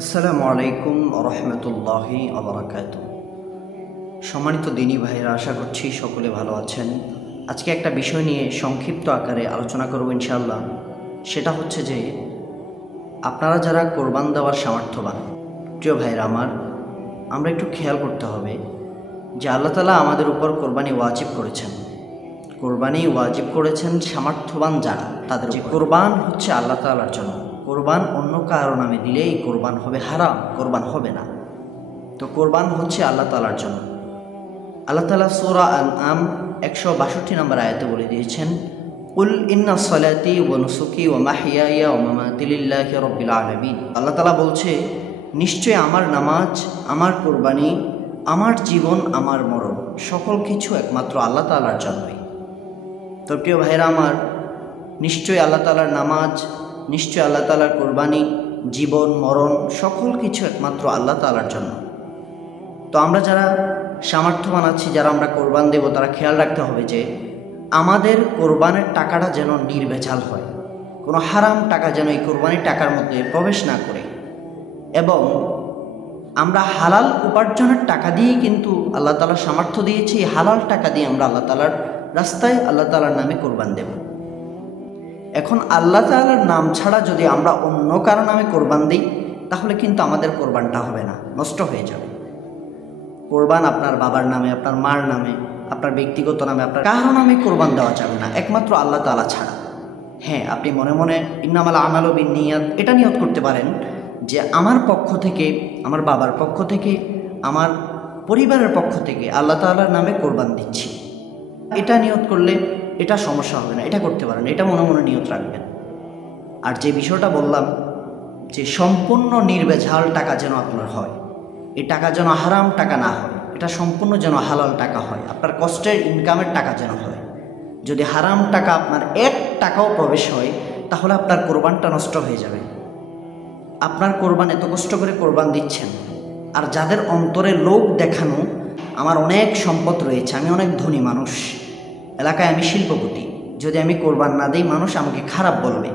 আসসালামু আলাইকুম রহমতুল্লাহি আবরাকাতুহ। সম্মানিত দিনী ভাইরা, আশা করছি সকলে ভালো আছেন। আজকে একটা বিষয় নিয়ে সংক্ষিপ্ত আকারে আলোচনা করব ইনশাআল্লাহ। সেটা হচ্ছে যে আপনারা যারা কোরবান দেওয়ার সামর্থ্যবান প্রিয় ভাইরা আমার, আমরা একটু খেয়াল করতে হবে যে আল্লাহ তাআলা আমাদের উপর কোরবানি ওয়াজিব করেছেন। কোরবানি ওয়াজিব করেছেন সামর্থ্যবান যারা, তাদের যে কোরবান হচ্ছে আল্লাহ তাআলার জন্য। কোরবান অন্য কারো নামে দিলেই কোরবান হবে হারাম, কোরবান হবে না। তো কোরবান হচ্ছে আল্লাহ তাআলার জন্য। আল্লাহ তাআলা সূরা আনআম 162 নম্বর আয়াতে বলে দিয়েছেন, কুল ইন্না সলাতি ওয়া নুসুকি ওয়া মাহইয়ায়া ওয়া মামাতি লিল্লাহি রাব্বিল আলামিন। আল্লাহ তাআলা বলছে, নিশ্চয় আমার নামাজ, আমার কোরবানি, আমার জীবন, আমার মরণ সকল কিছু একমাত্র আল্লাহ তাআলার জন্যই। তো প্রিয় ভাইরা আমার, নিশ্চয়ই আল্লাহ তাআলার নামাজ, নিশ্চয় আল্লাহ তাআলার কোরবানি, জীবন মরণ সকল কিছু একমাত্র আল্লাহ তাআলার জন্য। তো আমরা যারা সামর্থ্যবান আছি, যারা আমরা কোরবান দেব, তারা খেয়াল রাখতে হবে যে আমাদের কোরবানের টাকাটা যেন নির্ভেজাল হয়, কোনো হারাম টাকা যেন এই কোরবানির টাকার মধ্যে প্রবেশ না করে, এবং আমরা হালাল উপার্জনের টাকা দিয়েই কিন্তু আল্লাহ তাআলা সামর্থ্য দিয়েছি, হালাল টাকা দিয়ে আমরা আল্লাহ তাআলার রাস্তায় আল্লাহ তাআলার নামে কোরবান দেব। এখন আল্লাহ তাআলার নাম ছাড়া যদি আমরা অন্য কারো নামে কোরবান দিই, তাহলে কিন্তু আমাদের কোরবানটা হবে না, নষ্ট হয়ে যাবে। কোরবান আপনার বাবার নামে, আপনার মার নামে, আপনার ব্যক্তিগত নামে, আপনার কারো নামে কোরবান দেওয়া যাবে না, একমাত্র আল্লাহ তাআলা ছাড়া। হ্যাঁ, আপনি মনে মনে ইন্নামাল আমালু বিন্নিয়াত এটা নিয়ত করতে পারেন যে আমার পক্ষ থেকে, আমার বাবার পক্ষ থেকে, আমার পরিবারের পক্ষ থেকে আল্লাহ তাআলার নামে কোরবান দিচ্ছি। এটা নিয়ত করলে এটা সমস্যা হবে না, এটা করতে পারেন, এটা মনে মনে নিয়ত রাখবেন। আর যে বিষয়টা বললাম যে সম্পূর্ণ নির্ভেজাল টাকা যেন আপনার হয়, এই টাকা যেন হারাম টাকা না হয়, এটা সম্পূর্ণ যেন হালাল টাকা হয়, আপনার কষ্টের ইনকামের টাকা যেন হয়। যদি হারাম টাকা আপনার এক টাকাও প্রবেশ হয়, তাহলে আপনার কোরবানটা নষ্ট হয়ে যাবে। আপনার কোরবান এত কষ্ট করে কোরবান দিচ্ছেন, আর যাদের অন্তরে লোক দেখানো, আমার অনেক সম্পদ রয়েছে, আমি অনেক ধনী মানুষ, এলাকায় আমি শিল্পপতি, যদি আমি কোরবান না দিই মানুষ আমাকে খারাপ বলবে,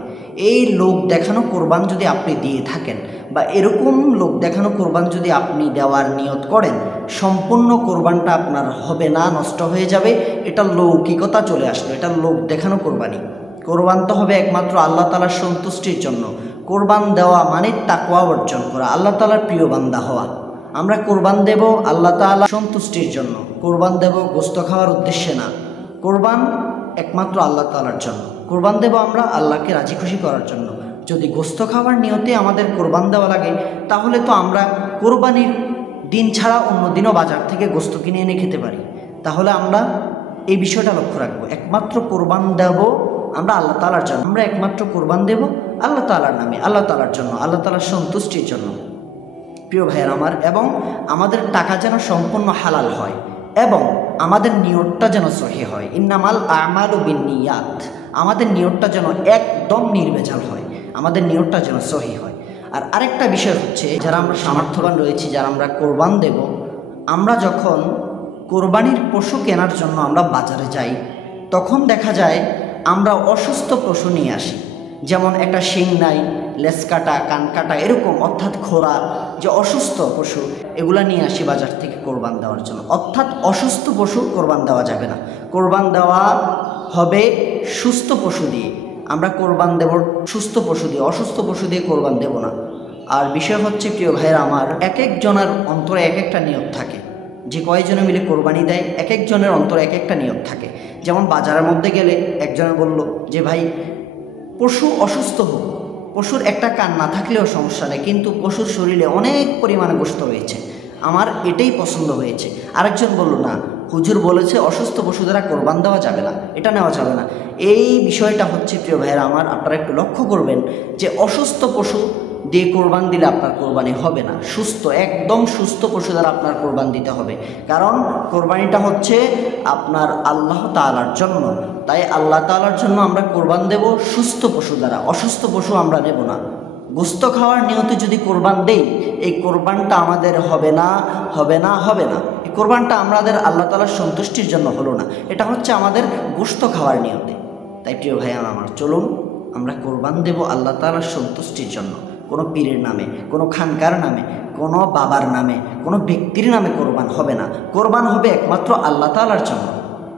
এই লোক দেখানো কোরবান যদি আপনি দিয়ে থাকেন, বা এরকম লোক দেখানো কোরবান যদি আপনি দেওয়ার নিয়ত করেন, সম্পূর্ণ কোরবানটা আপনার হবে না, নষ্ট হয়ে যাবে। এটা লৌকিকতা চলে আসলো, এটা লোক দেখানো কোরবানি। কোরবান তো হবে একমাত্র আল্লাহ তাআলার সন্তুষ্টির জন্য। কোরবান দেওয়া মানে তাকওয়া অর্জন করা, আল্লাহ তাআলার প্রিয় বান্দা হওয়া। আমরা কোরবান দেব আল্লাহ তাআলা সন্তুষ্টির জন্য, কোরবান দেব গোশত খাওয়ার উদ্দেশ্যে না। কোরবান একমাত্র আল্লাহ তাআলার জন্য। কোরবান দেব আমরা আল্লাহকে রাজি খুশি করার জন্য। যদি গোশত খাওয়ার নিয়তে আমাদের কোরবান দেওয়া লাগে, তাহলে তো আমরা কোরবানির দিন ছাড়া অন্য দিনও বাজার থেকে গোশত কিনে এনে খেতে পারি। তাহলে আমরা এই বিষয়টা লক্ষ্য রাখবো, একমাত্র কোরবান দেব আমরা আল্লাহ তাআলার জন্য। আমরা একমাত্র কোরবান দেব আল্লাহ তাআলার নামে, আল্লাহ তাআলার জন্য, আল্লাহ তাআলার সন্তুষ্টির জন্য প্রিয় ভাইয়ের আমার। এবং আমাদের টাকা যেন সম্পূর্ণ হালাল হয়, এবং আমাদের নিয়তটা যেন সহিহ হয়। ইন্নামাল আমালু বিন্নিয়াত, আমাদের নিয়তটা যেন একদম নির্ভেজাল হয়, আমাদের নিয়তটা যেন সহিহ হয়। আর আরেকটা বিষয় হচ্ছে, যারা আমরা সামর্থ্যবান রয়েছি, যারা আমরা কোরবান দেব, আমরা যখন কোরবানির পশু কেনার জন্য আমরা বাজারে যাই, তখন দেখা যায় আমরা অসুস্থ পশু নিয়ে আসি। যেমন একটা শিং নাই, লেজ কাটা, কান কাটা, এরকম অর্থাৎ খোরা, যে অসুস্থ পশু, এগুলা নিয়ে আসি বাজার থেকে কোরবান দেওয়ার জন্য। অর্থাৎ অসুস্থ পশু কোরবান দেওয়া যাবে না, কোরবান দেওয়া হবে সুস্থ পশু দিয়ে। আমরা কোরবান দেব সুস্থ পশু দিয়ে, অসুস্থ পশু দিয়ে কোরবান দেব না। আর বিষয় হচ্ছে প্রিয় ভাইয়েরা আমার, এক একজনের অন্তরে এক একটা নিয়ত থাকে। যে কয়েকজনে মিলে কোরবানি দেয়, এক একজনের অন্তরে এক একটা নিয়ত থাকে। যেমন বাজারের মধ্যে গেলে একজনে বলল যে ভাই পশু অসুস্থ হোক, পশুর একটা কান না থাকলেও সমস্যা নেই, কিন্তু পশুর শরীরে অনেক পরিমাণে গোশত রয়েছে, আমার এটাই পছন্দ হয়েছে। আরেকজন বলল না, হুজুর বলেছে অসুস্থ পশু দ্বারা কোরবান দেওয়া যাবে না, এটা নেওয়া যাবে না। এই বিষয়টা হচ্ছে প্রিয় ভাইয়েরা আমার, আপনারা একটু লক্ষ্য করবেন যে অসুস্থ পশু দিয়ে কোরবান দিলে আপনার কোরবানি হবে না। সুস্থ, একদম সুস্থ পশু দ্বারা আপনার কোরবান দিতে হবে, কারণ কোরবানিটা হচ্ছে আপনার আল্লাহ তাআলার জন্য। তাই আল্লাহ তাআলার জন্য আমরা কোরবান দেব সুস্থ পশু দ্বারা, অসুস্থ পশু আমরা দেব না। গোশত খাওয়ার নিয়তে যদি কোরবান দেই, এই কোরবানটা আমাদের হবে না, হবে না, হবে না। এই কোরবানটা আমাদের আল্লাহ তাআলার সন্তুষ্টির জন্য হলো না, এটা হচ্ছে আমাদের গোশত খাওয়ার নিয়তে। তাই প্রিয় ভাই আমার, চলুন আমরা কোরবান দেব আল্লাহ তাআলার সন্তুষ্টির জন্য। কোনো পীরের নামে, কোনো খানকার নামে, কোনো বাবার নামে, কোনো ব্যক্তির নামে কোরবান হবে না। কোরবান হবে একমাত্র আল্লাহ তাআলার জন্য।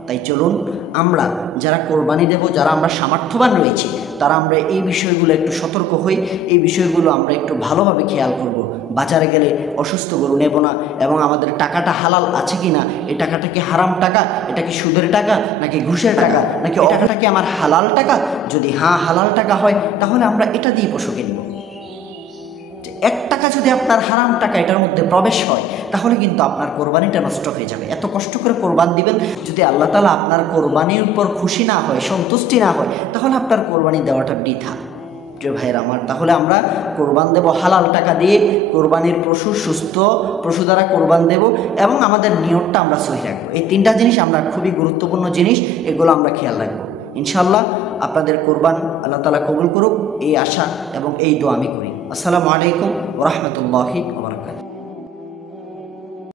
তাই চলুন আমরা যারা কোরবানি দেব, যারা আমরা সামর্থ্যবান রয়েছি, তারা আমরা এই বিষয়গুলো একটু সতর্ক হই, এই বিষয়গুলো আমরা একটু ভালোভাবে খেয়াল করব। বাজারে গেলে অসুস্থ গরু নেব না, এবং আমাদের টাকাটা হালাল আছে কি না, এই টাকাটা কি হারাম টাকা, এটা কি সুদের টাকা নাকি ঘুষের টাকা, নাকি এই টাকাটা কি আমার হালাল টাকা? যদি হ্যাঁ হালাল টাকা হয় তাহলে আমরা এটা দিয়ে পশু কিনব। 1 টাকা যদি আপনার হারাম টাকা এটার মধ্যে প্রবেশ হয় তাহলে কিন্তু আপনার কোরবানিটা নষ্ট হয়ে যাবে। এত কষ্ট করে কোরবান দিবেন, যদি আল্লাহ তাআলা আপনার কোরবানির উপর খুশি না হয়, সন্তুষ্টি না হয়, তাহলে আপনার কোরবানি দেওয়াটা বৃথা। প্রিয় ভাইয়েরা আমার, তাহলে আমরা কোরবান দেব হালাল টাকা দিয়ে, কোরবানির পশু সুস্থ পশু দ্বারা কোরবান দেব, এবং আমাদের নিয়তটা আমরা সহি রাখবো। এই 3টা জিনিস আমরা খুবই গুরুত্বপূর্ণ জিনিস, এগুলো আমরা খেয়াল রাখবো। ইনশাআল্লাহ আপনাদের কোরবান আল্লাহ তাআলা কবুল করুক, এই আশা এবং এই দোয়া আমি করি। আসসালামু আলাইকুম ওয়া রাহমাতুল্লাহি ওয়া বারাকাতুহু।